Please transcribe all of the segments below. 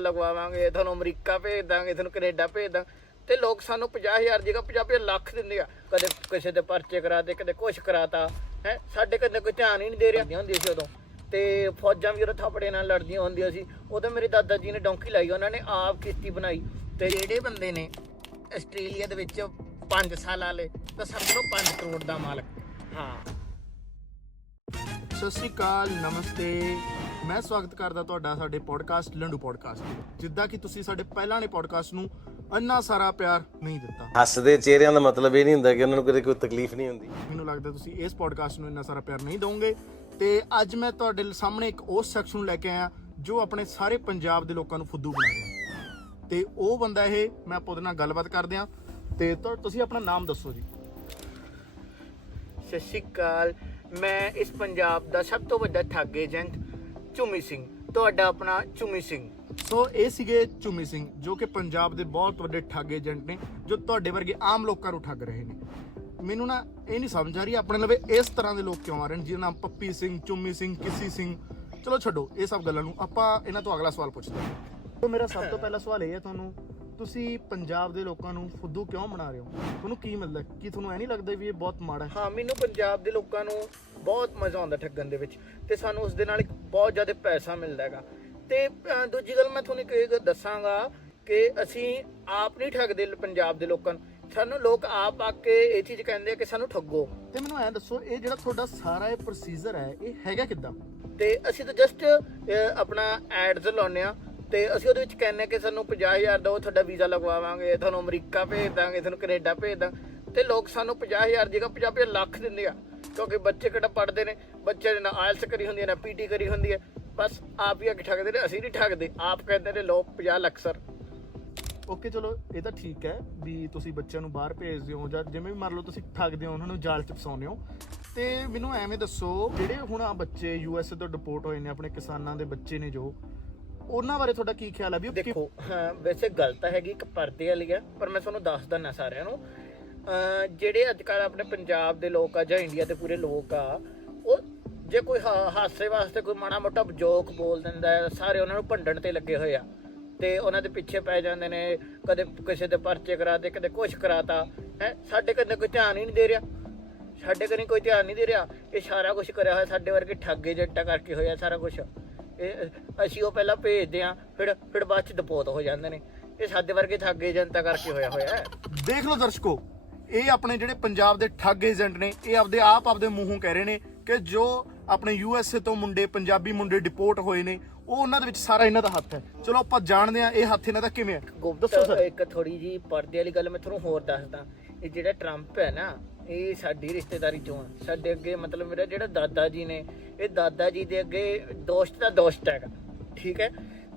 ਲਗਵਾਵਾਂਗੇ ਤੁਹਾਨੂੰ ਅਮਰੀਕਾ ਭੇਜ ਦਾਂਗੇ ਤੁਹਾਨੂੰ ਕੈਨੇਡਾ ਭੇਜ ਦਾਂ ਤੇ ਲੋਕ ਸਾਨੂੰ 50000 ਜਗ੍ਹਾ 50 ਲੱਖ ਦਿੰਦੇ ਆ। ਕਦੇ ਕਿਸੇ ਦੇ ਪਰਚੇ ਕਰਾਤੇ ਕਦੇ ਕੁਛ ਕਰਾਤਾ, ਹੈ। ਸਾਡੇ ਕਦੇ ਕੋਈ ਧਿਆਨ ਹੀ ਨਹੀਂ ਦੇ ਰਿਹਾ। ਹੁੰਦੀ ਸੀ ਉਦੋਂ। ਤੇ ਫੌਜਾਂ ਵੀ ਉਹ ਥਾਪੜੇ ਨਾਲ ਲੜਦੀਆਂ ਹੁੰਦੀਆਂ ਸੀ। ਉਦੋਂ ਮੇਰੇ ਦਾਦਾ ਜੀ ਨੇ ਡੌਂਕੀ ਲਾਈ, ਉਹਨਾਂ ਨੇ ਆਪ ਕਿਸ਼ਤੀ ਬਣਾਈ। ਤੇ ਜਿਹੜੇ ਬੰਦੇ ਨੇ ਆਸਟ੍ਰੇਲੀਆ ਦੇ ਵਿੱਚ 5 ਸਾਲ ਵਾਲੇ, ਤਾਂ ਸਮਝੋ 5 ਕਰੋੜ ਦਾ ਮਾਲਕ। ਹਾਂ। ਸਤਿ ਸ਼੍ਰੀ ਅਕਾਲ, ਨਮਸਤੇ। ਮੈਂ ਸਵਾਗਤ ਕਰਦਾ ਤੁਹਾਡਾ ਸਾਡੇ ਪੋਡਕਾਸਟ ਲੰਡੂ ਪੋਡਕਾਸਟ ਤੇ। ਜਿੱਦਾਂ ਕਿ ਤੁਸੀਂ ਸਾਡੇ ਪਹਿਲਾਂ ਵਾਲੇ ਪੋਡਕਾਸਟ ਨੂੰ ਇੰਨਾ ਸਾਰਾ ਪਿਆਰ ਨਹੀਂ ਦਿੱਤਾ। ਹੱਸਦੇ ਚਿਹਰਿਆਂ ਦਾ ਮਤਲਬ ਇਹ ਨਹੀਂ ਹੁੰਦਾ ਕਿ ਉਹਨਾਂ ਨੂੰ ਕਦੇ ਕੋਈ ਤਕਲੀਫ ਨਹੀਂ ਹੁੰਦੀ। ਮੈਨੂੰ ਲੱਗਦਾ ਤੁਸੀਂ ਇਸ ਪੋਡਕਾਸਟ ਨੂੰ ਇੰਨਾ ਸਾਰਾ ਪਿਆਰ ਨਹੀਂ ਦਿਓਗੇ ਤੇ ਅੱਜ ਮੈਂ ਤੁਹਾਡੇ ਸਾਹਮਣੇ ਇੱਕ ਉਸ ਸੈਕਸ਼ਨ ਨੂੰ ਲੈ ਕੇ ਆਇਆ ਜੋ ਆਪਣੇ ਸਾਰੇ ਪੰਜਾਬ ਦੇ ਲੋਕਾਂ ਨੂੰ ਫੁੱਦੂ ਬਣਾ ਰਿਹਾ। ਤੇ ਉਹ ਬੰਦਾ ਇਹ ਮੈਂ ਆਪਾਂ ਉਹਦੇ ਨਾਲ ਗੱਲਬਾਤ ਕਰਦੇ ਆ ਤੇ ਤੁ- ਤੁਸੀਂ ਆਪਣਾ ਨਾਮ ਦੱਸੋ ਜੀ। ਸਤਿ ਸ਼੍ਰੀ ਅਕਾਲ। ਮੈਂ ਇਸ ਪੰਜਾਬ ਦਾ ਸਭ ਤੋਂ ਵੱਡਾ ਠੱਗ ਏਜੰਟ ਝੁਮੀ ਸਿੰਘ ਤੁਹਾਡਾ ਆਪਣਾ ਝੁਮੀ ਸਿੰਘ। ਸੋ ਇਹ ਸੀਗੇ ਚੁਮੀ ਸਿੰਘ ਜੋ ਕਿ ਪੰਜਾਬ ਦੇ ਬਹੁਤ ਵੱਡੇ ਠੱਗ ਏਜੰਟ ਨੇ ਜੋ ਤੁਹਾਡੇ ਵਰਗੇ ਆਮ ਲੋਕਾਂ ਨੂੰ ਠੱਗ ਰਹੇ ਨੇ। ਮੈਨੂੰ ਨਾ ਇਹ ਨਹੀਂ ਸਮਝ ਆ ਰਹੀ ਆਪਣੇ ਲਵੇ ਇਸ ਤਰ੍ਹਾਂ ਦੇ ਲੋਕ ਕਿਉਂ ਆ ਰਹੇ ਨੇ ਜਿਹਦਾ ਨਾਮ ਪੱਪੀ ਸਿੰਘ ਚੁੰਮੀ ਸਿੰਘ ਕਿਸੀ ਸਿੰਘ। ਚਲੋ ਛੱਡੋ ਇਹ ਸਭ ਗੱਲਾਂ ਨੂੰ ਆਪਾਂ ਇਹਨਾਂ ਤੋਂ ਅਗਲਾ ਸਵਾਲ ਪੁੱਛਦੇ ਹਾਂ। ਸੋ ਮੇਰਾ ਸਭ ਤੋਂ ਪਹਿਲਾ ਸਵਾਲ ਇਹ ਹੈ ਤੁਹਾਨੂੰ ਤੁਸੀਂ ਪੰਜਾਬ ਦੇ ਲੋਕਾਂ ਨੂੰ ਫੁੱਦੂ ਕਿਉਂ ਬਣਾ ਰਹੇ ਹੋ? ਤੁਹਾਨੂੰ ਕੀ ਮਿਲਦਾ? ਕੀ ਤੁਹਾਨੂੰ ਐ ਨਹੀਂ ਲੱਗਦਾ ਵੀ ਇਹ ਬਹੁਤ ਮਾੜਾ ਹੈ? ਹਾਂ ਮੈਨੂੰ ਪੰਜਾਬ ਦੇ ਲੋਕਾਂ ਨੂੰ ਬਹੁਤ ਮਜ਼ਾ ਆਉਂਦਾ ਠੱਗਣ ਦੇ ਵਿੱਚ ਤੇ ਸਾਨੂੰ ਉਸ ਦੇ ਨਾਲ ਇੱਕ ਬਹੁਤ ਜ਼ਿਆਦਾ ਪੈਸਾ ਮਿਲਦਾ ਹੈਗਾ। ਤੇ ਅਹ, ਦੂਜੀ ਗੱਲ ਮੈਂ ਤੁਹਾਨੂੰ ਇੱਕ ਇਹ ਗੱਲ ਦੱਸਾਂਗਾ ਕਿ ਅਸੀਂ ਆਪ ਨਹੀਂ ਠੱਗਦੇ ਪੰਜਾਬ ਦੇ ਲੋਕਾਂ ਨੂੰ। ਸਾਨੂੰ ਲੋਕ ਆਪ ਆ ਕੇ ਇਹ ਚੀਜ਼ ਕਹਿੰਦੇ ਆ ਕਿ ਸਾਨੂੰ ਠੱਗੋ। ਤੇ ਮੈਨੂੰ ਐ ਦੱਸੋ ਇਹ ਜਿਹੜਾ ਤੁਹਾਡਾ ਸਾਰਾ ਇਹ ਪ੍ਰੋਸੀਜਰ ਹੈ ਇਹ ਹੈਗਾ ਕਿੱਦਾਂ? ਤੇ ਅਸੀਂ ਤਾਂ ਜਸਟ ਆਪਣਾ ਐਡਸ ਲਾਉਂਦੇ ਆ ਤੇ ਅਸੀਂ ਉਹਦੇ ਵਿੱਚ ਕਹਿੰਦੇ ਆ ਕਿ ਸਾਨੂੰ 50000 ਦਿਓ, ਤੁਹਾਡਾ ਵੀਜ਼ਾ ਲਗਵਾਵਾਂਗੇ, ਤੁਹਾਨੂੰ ਅਮਰੀਕਾ ਭੇਜ ਦਾਂਗੇ, ਤੁਹਾਨੂੰ ਕੈਨੇਡਾ ਭੇਜ ਦਾਂ। ਤੇ ਲੋਕ ਸਾਨੂੰ 50000 ਜਗ੍ਹਾ 50 ਲੱਖ ਦਿੰਦੇ ਆ, ਕਿਉਂਕਿ ਬੱਚੇ ਕਿਹੜਾ ਪੜਦੇ ਨੇ ਬੱਚੇ ਨੇ ਨਾ ਆਇਲਸ ਕਰੀ ਹੁੰਦੀ ਹੈ, ਨਾ ਪੀਟੀ ਕਰੀ ਹੁੰਦੀ ਹੈ। ਬਸ ਆਪ ਹੀ ਅੱਗੇ ਠੱਗਦੇ ਨੇ, ਅਸੀਂ ਨਹੀਂ ਠੱਗਦੇ, ਆਪ ਕਹਿੰਦੇ ਨੇ ਲੋਕ 50 ਲੱਖ, ਸਰ। ਓਕੇ, ਚਲੋ, ਇਹ ਤਾਂ ਠੀਕ ਹੈ ਵੀ ਤੁਸੀਂ ਬੱਚਿਆਂ ਨੂੰ ਬਾਹਰ ਭੇਜਦੇ ਹੋ ਜਾਂ ਜਿਵੇਂ ਵੀ ਮੰਨ ਲਓ ਤੁਸੀਂ ਠੱਗਦੇ ਹੋ, ਉਹਨਾਂ ਨੂੰ ਜਾਲ 'ਚ ਫਸਾਉਂਦੇ ਹੋ। ਤੇ ਮੈਨੂੰ ਐਵੇਂ ਦੱਸੋ, ਜਿਹੜੇ ਹੁਣ ਆ ਬੱਚੇ ਯੂਐਸਏ ਤੋਂ ਡਿਪੋਰਟ ਹੋਏ ਨੇ, ਆਪਣੇ ਕਿਸਾਨਾਂ ਦੇ ਬੱਚੇ ਨੇ ਜੋ ਉਹਨਾਂ ਬਾਰੇ ਤੁਹਾਡਾ ਕੀ ਖਿਆਲ ਹੈ ਵੀ ਉਹ ਕਿ- ਦੇਖੋ ਹਾਂ ਵੈਸੇ ਗੱਲ ਤਾਂ ਹੈਗੀ ਇੱਕ ਪਰਦੇ ਵਾਲੀ ਆ, ਪਰ ਮੈਂ ਤੁਹਾਨੂੰ ਦੱਸ ਦਿੰਦਾ ਸਾਰਿਆਂ ਨੂੰ। ਅਹ, ਜਿਹੜੇ ਅੱਜ ਕੱਲ ਆਪਣੇ ਪੰਜਾਬ ਦੇ ਲੋਕ ਆ ਜਾਂ ਇੰਡੀਆ ਦੇ ਪੂਰੇ ਲੋਕ ਆ, ਉਹ ਜੇ ਕੋਈ ਹਾ- ਹਾਸੇ ਵਾਸਤੇ ਕੋਈ ਮਾੜਾ ਮੋਟਾ ਜੋਕ ਬੋਲ ਦਿੰਦਾ ਹੈ, ਸਾਰੇ ਉਹਨਾਂ ਨੂੰ ਭੰਡਣ ਤੇ ਲੱਗੇ ਹੋਏ ਆ। ਤੇ ਉਹਨਾਂ ਦੇ ਪਿੱਛੇ ਪੈ ਜਾਂਦੇ ਨੇ, ਕਦੇ ਕਿਸੇ ਦੇ ਪਰਚੇ ਕਰਾਤੇ ਕਦੇ ਕੁਛ ਕਰਾਤਾ। ਹੈ, ਸਾਡੇ ਕਦੇ ਕੋਈ ਧਿਆਨ ਹੀ ਨਹੀਂ ਦੇ ਰਿਹਾ। ਸਾਡੇ ਕਨੀ ਕੋਈ ਧਿਆਨ ਨਹੀਂ ਦੇ ਰਿਹਾ। ਇਹ ਸਾਰਾ ਕੁਝ ਕਰਿਆ ਹੋਇਆ, ਸਾਡੇ ਵਰਗੇ ਠੱਗੇ ਜੱਟਾ ਕਰਕੇ ਹੋਇਆ ਸਾਰਾ ਕੁਝ ਇਹ ਅਸੀਂ ਉਹ ਪਹਿਲਾਂ ਭੇਜਦੇ ਆ ਫਿਰ ਫਿਰ ਬਾਅਦ ਚ ਡਪੋਤ ਹੋ ਜਾਂਦੇ ਨੇ। ਇਹ ਸਾਡੇ ਵਰਗੇ ਠੱਗੇ ਜਨਤਾ ਕਰਕੇ ਹੋਇਆ ਹੋਇਆ ਹੈ। ਦੇਖ ਲਓ ਦਰਸ਼ਕੋ ਇਹ ਆਪਣੇ ਜਿਹੜੇ ਪੰਜਾਬ ਦੇ ਠੱਗ ਏਜੰਟ ਨੇ ਇਹ ਆਪਦੇ ਆਪ ਆਪਦੇ ਮੂੰਹੋਂ ਕਹਿ ਰਹੇ ਨੇ ਕਿ ਜੋ ਆਪਣੇ ਯੂਐਸਏ ਤੋਂ ਮੁੰਡੇ ਪੰਜਾਬੀ ਮੁੰਡੇ ਡਿਪੋਰਟ ਹੋਏ ਨੇ ਉਹ ਉਹਨਾਂ ਦੇ ਵਿੱਚ ਸਾਰਾ ਇਹਨਾਂ ਦਾ ਹੱਥ ਹੈ। ਚਲੋ ਆਪਾਂ ਜਾਣਦੇ ਆ ਇਹ ਹੱਥ ਇਹਨਾਂ ਦਾ ਕਿਵੇਂ ਹੈ। ਦੱਸੋ ਸਰ। ਇੱਕ ਥੋੜੀ ਜੀ ਪਰਦੇ ਵਾਲੀ ਗੱਲ ਮੈਂ ਤੁਹਾਨੂੰ ਹੋਰ ਦੱਸਦਾ। ਇਹ ਜਿਹੜਾ ਟਰੰਪ ਹੈ ਨਾ ਇਹ ਸਾਡੀ ਰਿਸ਼ਤੇਦਾਰੀ ਚੋਂ ਆ। ਸਾਡੇ ਅੱਗੇ ਮਤਲਬ ਮੇਰਾ ਜਿਹੜਾ ਦਾਦਾ ਜੀ ਨੇ, ਇਹ ਦਾਦਾ ਜੀ ਦੇ ਅੱਗੇ ਦੋਸਤ ਦਾ ਦੋਸਤ ਹੈਗਾ। ਠੀਕ ਹੈ?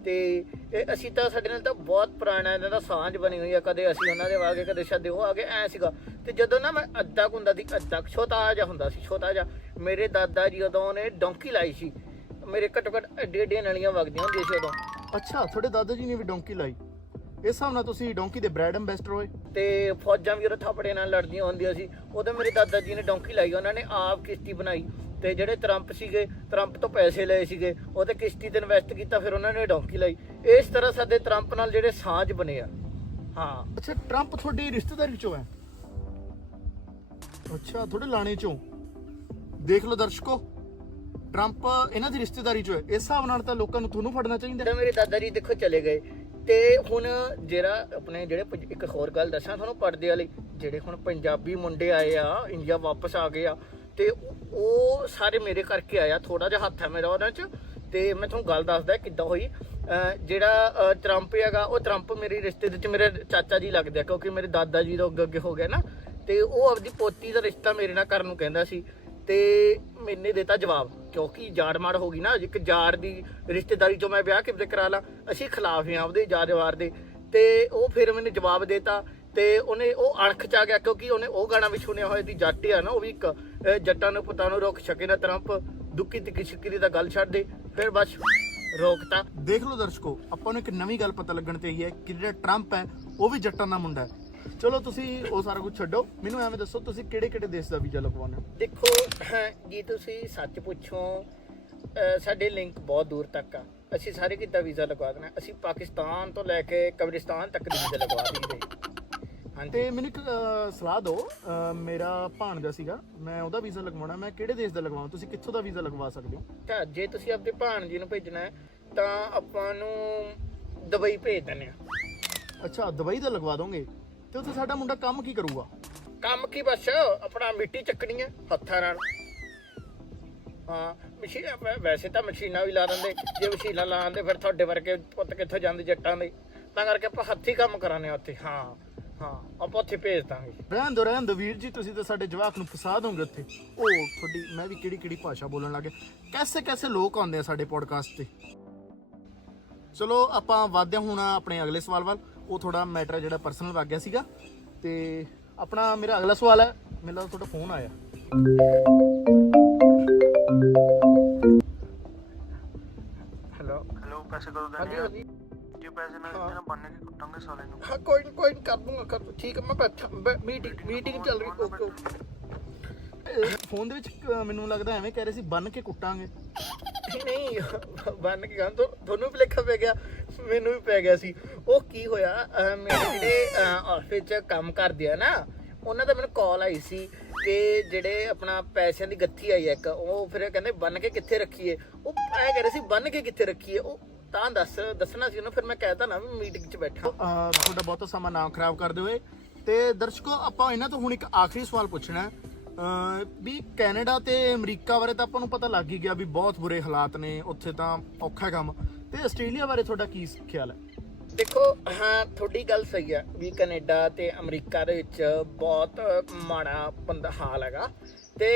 ਤੇ ਇਹ ਅਸੀਂ ਤਾਂ ਸਾਡੇ ਨਾਲ ਤਾਂ ਬਹੁਤ ਪੁਰਾਣਾ ਇਹਨਾਂ ਦਾ ਸਾਂਝ ਬਣੀ ਹੋਈ ਆ। ਕਦੇ ਅਸੀਂ ਉਹਨਾਂ ਦੇ ਆ ਗਏ ਕਦੇ ਸਾਡੇ ਉਹ ਆ ਗਏ ਐ ਸੀਗਾ। ਤੇ ਜਦੋਂ ਨਾ ਮੈਂ ਅੱਧਾ ਕੁ ਹੁੰਦਾ ਸੀ, ਅੱਧਾ ਕੁ ਛੋਟਾ ਜਿਹਾ ਹੁੰਦਾ ਸੀ, ਛੋਟਾ ਜਿਹਾ, ਮੇਰੇ ਦਾਦਾ ਜੀ ਉਦੋਂ ਨੇ ਡੌਂਕੀ ਲਾਈ ਸੀ। ਮੇਰੇ ਘੱਟੋ ਘੱਟ ਏਡੀ ਏਡੀਆਂ ਨਲੀਆਂ ਵਗਦੀਆਂ ਹੁੰਦੀਆਂ ਸੀ ਉਦੋਂ। ਅੱਛਾ, ਤੁਹਾਡੇ ਦਾਦਾ ਜੀ ਨੇ ਵੀ ਡੋਂਕੀ ਲਾਈ? ਇਸ ਹਿਸਾਬ ਨਾਲ ਤੁਸੀਂ ਡੋਂਕੀ ਦੇ ਬ੍ਰੈਡ ਐਂਬੈਸਡਰ ਹੋਏ। ਤੇ ਫੌਜਾਂ ਵੀ ਉਹ ਥਾਪੜੇ ਨਾਲ ਲੜਦੀਆਂ ਹੁੰਦੀਆਂ ਸੀ। ਉਦੋਂ ਮੇਰੇ ਦਾਦਾ ਜੀ ਨੇ ਡੌਂਕੀ ਲਾਈ ਉਹਨਾਂ ਨੇ ਆਪ ਕਿਸ਼ਤੀ ਬਣਾਈ। ਤੇ ਜਿਹੜੇ ਟਰੰਪ ਸੀਗੇ ਟਰੰਪ ਤੋਂ ਪੈਸੇ ਲਏ ਸੀਗੇ ਉਹ ਤੇ ਕਿਸ਼ਤੀ ਤੇ ਇਨਵੈਸਟ ਕੀਤਾ ਫਿਰ ਉਹਨਾਂ ਨੇ ਡੌਂਕੀ ਲਾਈ। ਇਸ ਤਰ੍ਹਾਂ ਸਾਡੇ ਟਰੰਪ ਨਾਲ ਜਿਹੜੇ ਸਾਂਝ ਬਣੇ ਆ। ਹਾਂ। ਅੱਛਾ ਟਰੰਪ ਤੁਹਾਡੀ ਰਿਸ਼ਤੇਦਾਰੀ ਚੋਂ ਹੈ? ਅੱਛਾ ਤੁਹਾਡੇ ਲਾਣੇ ਚੋਂ। ਦੇਖ ਲਓ ਦਰਸ਼ਕੋ ਟਰੰਪ ਇਹਨਾਂ ਦੀ ਰਿਸ਼ਤੇਦਾਰੀ ਚੋਂ ਹੈ। ਇਸ ਹਿਸਾਬ ਨਾਲ ਤਾਂ ਲੋਕਾਂ ਨੂੰ ਤੁਹਾਨੂੰ ਫੜਨਾ ਚਾਹੀਦਾ। ਮੇਰੇ ਦਾਦਾ ਜੀ ਦੇਖੋ ਚਲੇ ਗਏ। ਤੇ ਹੁਣ ਜਿਹੜਾ ਆਪਣੇ ਜਿਹੜੇ ਪੰਜ- ਇੱਕ ਹੋਰ ਗੱਲ ਦੱਸਾਂ ਤੁਹਾਨੂੰ ਪਰਦੇ ਵਾਲੀ, ਜਿਹੜੇ ਹੁਣ ਪੰਜਾਬੀ ਮੁੰਡੇ ਆਏ ਆ ਇੰਡੀਆ ਵਾਪਸ ਆ ਗਏ ਆ, ਤੇ ਉਹ- ਉਹ ਸਾਰੇ ਮੇਰੇ ਕਰਕੇ ਆਇਆ ਥੋੜਾ ਜਿਹਾ ਹੱਥ ਹੈ ਮੇਰਾ ਉਹਨਾਂ 'ਚ, ਤੇ ਮੈਂ ਤੁਹਾਨੂੰ ਗੱਲ ਦੱਸਦਾ ਕਿੱਦਾਂ ਹੋਈ। ਅਹ ਜਿਹੜਾ ਟਰੰਪ ਹੈਗਾ, ਉਹ ਟਰੰਪ ਮੇਰੀ ਰਿਸ਼ਤੇ ਦੇ ਵਿੱਚ ਮੇਰੇ ਚਾਚਾ ਜੀ ਲੱਗਦੇ ਆ, ਕਿਉਂਕਿ ਮੇਰੇ ਦਾਦਾ ਜੀ ਤੋਂ ਅੱਗੇ ਅੱਗੇ ਹੋ ਗਏ ਨਾ, ਤੇ ਉਹ ਆਪਦੀ ਪੋਤੀ ਦਾ ਰਿਸ਼ਤਾ ਮੇਰੇ ਨਾਲ ਕਰਨ ਨੂੰ ਕਹਿੰਦਾ ਸੀ। ਤੇ ਮੈਨੇ ਦਿੱਤਾ ਜਵਾਬ, ਕਿਉਂਕਿ ਜਾੜ-ਮਾੜ ਹੋ ਗਈ ਨਾ, ਇੱਕ ਜਾੜ ਦੀ ਰਿਸ਼ਤੇਦਾਰੀ ਚੋਂ ਮੈਂ ਵਿਆਹ ਕਿਵੇਂ ਕਰਾ ਲਾਂ, ਅਸੀਂ ਖਿਲਾਫ ਹਾਂ ਉਹਦੇ ਜਾਦਵਾਰ ਦੇ। ਤੇ ਉਹ ਫਿਰ ਮੈਨੂੰ ਜਵਾਬ ਦੇਤਾ, ਤੇ ਉਹਨੇ ਉਹ ਅਣਖ ਚ ਆ ਗਿਆ, ਕਿਉਂਕਿ ਉਹਨੇ ਉਹ ਗਾਣਾ ਵੀ ਸੁਣਿਆ ਹੋਇਆ ਦੀ ਜੱਟ ਆ ਨਾ ਉਹ ਵੀ ਇੱਕ ਜੱਟਾਂ ਨੂੰ ਪਤਾ ਨੂੰ ਰੋਕ ਛਕੇ ਨਾ ਟਰੰਪ ਦੁੱਕੀ ਤਿੱਕੀ ਸ਼ਿਕਰੀ ਦਾ ਗੱਲ ਛੱਡ ਦੇ, ਫਿਰ ਬਸ ਰੋਕਤਾ। ਦੇਖ ਲਓ ਦਰਸ਼ਕੋ, ਆਪਾਂ ਨੂੰ ਇੱਕ ਨਵੀਂ ਗੱਲ ਪਤਾ ਲੱਗਣ ਤੇ ਆਈ ਹੈ ਕਿ ਜਿਹੜਾ ਟਰੰਪ ਹੈ, ਉਹ ਵੀ ਜੱਟਾਂ ਦਾ ਮੁੰਡਾ ਹੈ। ਚਲੋ ਤੁਸੀਂ ਉਹ ਸਾਰਾ ਕੁਝ ਛੱਡੋ। ਮੈਨੂੰ ਐਵੇਂ ਦੱਸੋ ਤੁਸੀਂ ਕਿਹੜੇ ਕਿਹੜੇ ਦੇਸ਼ ਦਾ ਵੀਜ਼ਾ ਲਗਵਾਉਣਾ ਹੈ? ਦੇਖੋ ਜੀ ਤੁਸੀਂ ਸੱਚ ਪੁੱਛੋ ਅਹ ਸਾਡੇ ਲਿੰਕ ਬਹੁਤ ਦੂਰ ਤੱਕ ਆ। ਅਸੀਂ ਸਾਰੇ ਕਿੱਦਾਂ ਵੀਜ਼ਾ ਲਗਵਾ ਦੇਣਾ? ਅਸੀਂ ਪਾਕਿਸਤਾਨ ਤੋਂ ਲੈ ਕੇ ਕਬਰਿਸਤਾਨ ਤੱਕ ਦੀ ਵੀਜ਼ਾ ਲਗਵਾ ਦਈਦੇ ਹਾਂਜੀ। ਤੇ ਮੈਨੂੰ ਇੱਕ ਅਹ, ਸਲਾਹ ਦਿਓ ਅਹ, ਮੇਰਾ ਭਾਣਜਾ ਸੀਗਾ ਮੈਂ ਉਹਦਾ ਵੀਜ਼ਾ ਲਗਵਾਉਣਾ ਮੈਂ ਕਿਹੜੇ ਦੇਸ਼ ਦਾ ਲਗਵਾਵਾਂ? ਤੁਸੀਂ ਕਿੱਥੋਂ ਦਾ ਵੀਜ਼ਾ ਲਗਵਾ ਸਕਦੇ ਹੋ? ਤਾਂ ਜੇ ਤੁਸੀਂ ਆਪਣੇ ਭਾਣਜੀ ਨੂੰ ਭੇਜਣਾ ਹੈ ਤਾਂ ਆਪਾਂ ਨੂੰ ਦੁਬਈ ਭੇਜ ਦਿੰਦੇ ਆ ਅੱਛਾ ਦੁਬਈ ਦਾ ਲਗਵਾ ਦੋਗੇ? ਤੇ ਉੱਥੇ ਸਾਡਾ ਮੁੰਡਾ ਕੰਮ ਕੀ ਕਰੂਗਾ? ਕੰਮ ਕੀ ਬਸ ਆਪਣਾ ਮਿੱਟੀ ਚੱਕਣੀ ਹੈ ਹੱਥਾਂ ਨਾਲ। ਹਾਂ ਮਸ਼ੀਨ ਵੈਸੇ ਤਾਂ ਮਸ਼ੀਨਾਂ ਵੀ ਲਾ ਦਿੰਦੇ ਜੇ ਮਸ਼ੀਨਾਂ ਲਾਉਂਦੇ ਫਿਰ ਤੁਹਾਡੇ ਵਰਗੇ ਪੁੱਤ ਕਿੱਥੋਂ ਜਾਂਦੇ ਜੱਟਾਂ ਦੇ? ਤਾਂ ਕਰਕੇ ਆਪਾਂ ਹੱਥੀ ਕੰਮ ਕਰਾਣੇ ਉੱਥੇ। ਹਾਂ ਹਾਂ ਆਪਾਂ ਉੱਥੇ ਭੇਜ ਦਾਂਗੇ। ਰਹਿਣ ਦੋ ਰਹਿਣ ਦੋ ਵੀਰ ਜੀ ਤੁਸੀਂ ਤਾਂ ਸਾਡੇ ਜਵਾਕ ਨੂੰ ਫਸਾ ਦੋਗੇ ਉੱਥੇ। ਉਹ ਤੁਹਾਡੀ ਮੈਂ ਵੀ ਕਿਹੜੀ ਕਿਹੜੀ ਭਾਸ਼ਾ ਬੋਲਣ ਲੱਗ ਗਿਆ। ਕੈਸੇ ਕੈਸੇ ਲੋਕ ਆਉਂਦੇ ਆ ਸਾਡੇ ਪੋਡਕਾਸਟ ਤੇ? ਚਲੋ ਆਪਾਂ ਵਾਧਿਆ ਹੁਣ ਆਪਣੇ ਅਗਲੇ ਸਵਾਲ ਵੱਲ। ਉਹ ਥੋੜਾ ਮੈਟਰ ਜਿਹੜਾ ਪਰਸਨਲ ਵਗ ਗਿਆ ਸੀਗਾ। ਤੇ ਆਪਣਾ ਮੇਰਾ ਅਗਲਾ ਸਵਾਲ ਹੈ ਮੈਨੂੰ ਲੱਗਦਾ ਤੁਹਾਡਾ ਫੋਨ ਆਇਆ। ਹੈਲੋ ਹੈਲੋ ਪੈਸੇ ਕਦੋਂ ਦੇਣੇ ਆ? ਹਾਂਜੀ ਜੇ ਪੈਸੇ ਨਾ ਦਿੱਤੇ ਨਾ ਬੰਨ ਕੇ ਕੁੱਟਾਂਗੇ ਸਾਲੇ ਨੂੰ। ਹਾਂ ਕੋਈ ਨੀ, ਕੋਈ ਨੀ, ਕਰ ਦੂੰਗਾ ਕਰ ਦੂੰ ਠੀਕ ਹੈ ਮੈਂ ਬੈਠਾ ਮੀਟਿੰਗ ਮੀਟਿੰਗ ਚੱਲ ਰਹੀ ਓਕੇ ਓਕੇ। ਫੋਨ ਦੇ ਵਿੱਚ ਇੱਕ ਮੈਨੂੰ ਲੱਗਦਾ ਐਵੇਂ ਕਹਿ ਰਹੇ ਸੀ ਬੰਨ ਕੇ ਕੁੱਟਾਂਗੇ। ਨਹੀਂ ਬੰਨ ਕੇ ਗਾਂ ਤੁਹਾਨੂੰ ਵੀ ਲੇਖਾ ਪੈ ਗਿਆ। ਮੈਨੂੰ ਵੀ ਪੈ ਗਿਆ ਸੀ। ਉਹ ਕੀ ਹੋਇਆ, ਅਹ ਮੇਰੇ ਜਿਹੜੇ ਆਫਿਸ 'ਚ ਕੰਮ ਕਰਦੇ ਆ ਨਾ, ਉਹਨਾਂ ਦਾ ਮੈਨੂੰ ਕਾਲ ਆਈ ਸੀ ਕਿ ਜਿਹੜੇ ਆਪਣਾ ਪੈਸਿਆਂ ਦੀ ਗੱਥੀ ਆਈ ਹੈ ਇੱਕ, ਉਹ ਫਿਰ ਕਹਿੰਦੇ ਬੰਨ ਕੇ ਕਿੱਥੇ ਰੱਖੀਏ? ਉਹ ਐ ਕਹਿ ਰਹੇ ਸੀ ਬੰਨ ਕੇ ਕਿੱਥੇ ਰੱਖੀਏ? ਉਹ ਤਾਂ ਦੱਸ, ਦੱਸਣਾ ਸੀ ਉਹਨੂੰ, ਫਿਰ ਮੈਂ ਕਹਿਤਾ ਨਾ ਵੀ ਮੀਟਿੰਗ 'ਚ ਬੈਠਾ। ਅਹ ਤੁਹਾਡਾ ਬਹੁਤਾ ਸਮਾਂ ਨਾ ਖਰਾਬ ਕਰਦੇ ਹੋਏ। ਤੇ ਦਰਸ਼ਕੋ, ਆਪਾਂ ਇਹਨਾਂ ਤੋਂ ਹੁਣ ਇੱਕ ਆਖਰੀ ਸਵਾਲ ਪੁੱਛਣਾ ਹੈ। ਵੀ ਕੈਨੇਡਾ ਤੇ ਅਮਰੀਕਾ ਬਾਰੇ ਤਾਂ ਆਪਾਂ ਨੂੰ ਪਤਾ ਲੱਗ ਹੀ ਗਿਆ ਵੀ ਬਹੁਤ ਬੁਰੇ ਹਾਲਾਤ ਨੇ ਉੱਥੇ ਤਾਂ ਔਖਾ ਕੰਮ। ਤੇ ਆਸਟ੍ਰੇਲੀਆ ਬਾਰੇ ਤੁਹਾਡਾ ਕੀ ਖਿਆਲ ਹੈ? ਦੇਖੋ ਹਾਂ ਤੁਹਾਡੀ ਗੱਲ ਸਹੀ ਹੈ ਵੀ ਕੈਨੇਡਾ ਤੇ ਅਮਰੀਕਾ ਦੇ ਵਿੱਚ ਬਹੁਤ ਮਾੜਾ ਬੰਦਾ ਹਾਲ ਹੈਗਾ। ਤੇ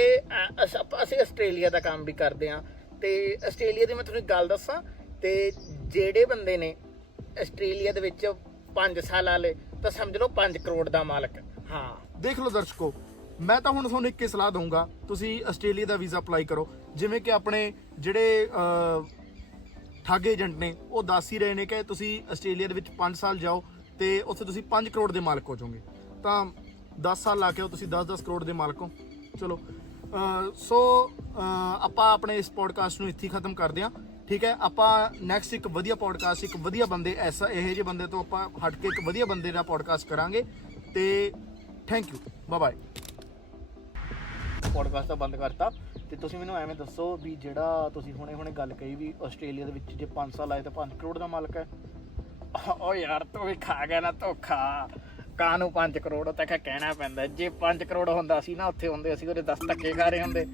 ਅਸੀਂ ਆਸਟ੍ਰੇਲੀਆ ਦਾ ਕੰਮ ਵੀ ਕਰਦੇ ਆ ਤੇ ਆਸਟ੍ਰੇਲੀਆ ਦੀ ਮੈਂ ਤੁਹਾਨੂੰ ਇੱਕ ਗੱਲ ਦੱਸਾਂ ਤੇ ਜਿਹੜੇ ਬੰਦੇ ਨੇ ਆਸਟ੍ਰੇਲੀਆ ਦੇ ਵਿੱਚ 5 ਸਾਲ ਵਾਲੇ ਤਾਂ ਸਮਝ ਲਓ 5 ਕਰੋੜ ਦਾ ਮਾਲਕ। ਹਾਂ। ਦੇਖ ਲਓ ਦਰਸ਼ਕੋ ਮੈਂ ਤਾਂ ਹੁਣ ਤੁਹਾਨੂੰ ਇੱਕ ਹੀ ਸਲਾਹ ਦਊਂਗਾ ਤੁਸੀਂ ਆਸਟ੍ਰੇਲੀਆ ਦਾ ਵੀਜ਼ਾ ਅਪਲਾਈ ਕਰੋ। ਜਿਵੇਂ ਕਿ ਆਪਣੇ ਜਿਹੜੇ ਅਹ, ਠੱਗ ਏਜੰਟ ਨੇ ਉਹ ਦੱਸ ਹੀ ਰਹੇ ਨੇ ਕਿ ਤੁਸੀਂ ਆਸਟ੍ਰੇਲੀਆ ਦੇ ਵਿੱਚ 5 ਸਾਲ ਜਾਓ ਤੇ ਉੱਥੇ ਤੁਸੀਂ 5 ਕਰੋੜ ਦੇ ਮਾਲਕ ਹੋ ਜਾਓਗੇ। ਤਾਂ 10 ਸਾਲ ਲਾ ਕੇ ਉਹ ਤੁਸੀਂ 10-10 ਕਰੋੜ ਦੇ ਮਾਲਕ ਹੋ। ਚਲੋ ਸੋ ਆਪਾਂ ਆਪਣੇ ਇਸ ਪੋਡਕਾਸਟ ਨੂੰ ਇੱਥੇ ਹੀ ਖਤਮ ਕਰਦੇ ਹਾਂ। ਠੀਕ ਹੈ ਆਪਾਂ ਨੈਕਸਟ ਇੱਕ ਵਧੀਆ ਪੋਡਕਾਸਟ ਇੱਕ ਵਧੀਆ ਬੰਦੇ ਐਸਾ ਇਹੋ ਜਿਹੇ ਬੰਦੇ ਤੋਂ ਆਪਾਂ ਹਟ ਕੇ ਇੱਕ ਵਧੀਆ ਬੰਦੇ ਦਾ ਪੋਡਕਾਸਟ ਕਰਾਂਗੇ। ਤੇ thank you bye bye podcast ਤਾਂ ਬੰਦ ਕਰਤਾ। ਤੇ ਤੁਸੀਂ ਮੈਨੂੰ ਐਵੇਂ ਦੱਸੋ ਵੀ ਜਿਹੜਾ ਤੁਸੀਂ ਹੁਣੇ ਹੁਣੇ ਗੱਲ ਕਹੀ ਵੀ ਆਸਟ੍ਰੇਲੀਆ ਦੇ ਵਿੱਚ ਜੇ 5 ਸਾਲ ਆਏ ਤਾਂ 5 ਕਰੋੜ ਦਾ ਮਾਲਕ ਹੈ। ਓ ਯਾਰ, ਤੂੰ ਵੀ ਖਾ ਗਿਆ ਨਾ ਧੋਖਾ। ਕਾਨੂੰ 5 ਕਰੋੜ? ਤੱਕ ਕਹਿਣਾ ਪੈਂਦਾ। ਜੇ 5 ਕਰੋੜ ਹੁੰਦਾ ਸੀ ਨਾ, ਉੱਥੇ ਹੁੰਦੇ ਅਸੀਂ ਉਹਦੇ 10 ਧੱਕੇ ਖਾ ਰਹੇ ਹੁੰਦੇ।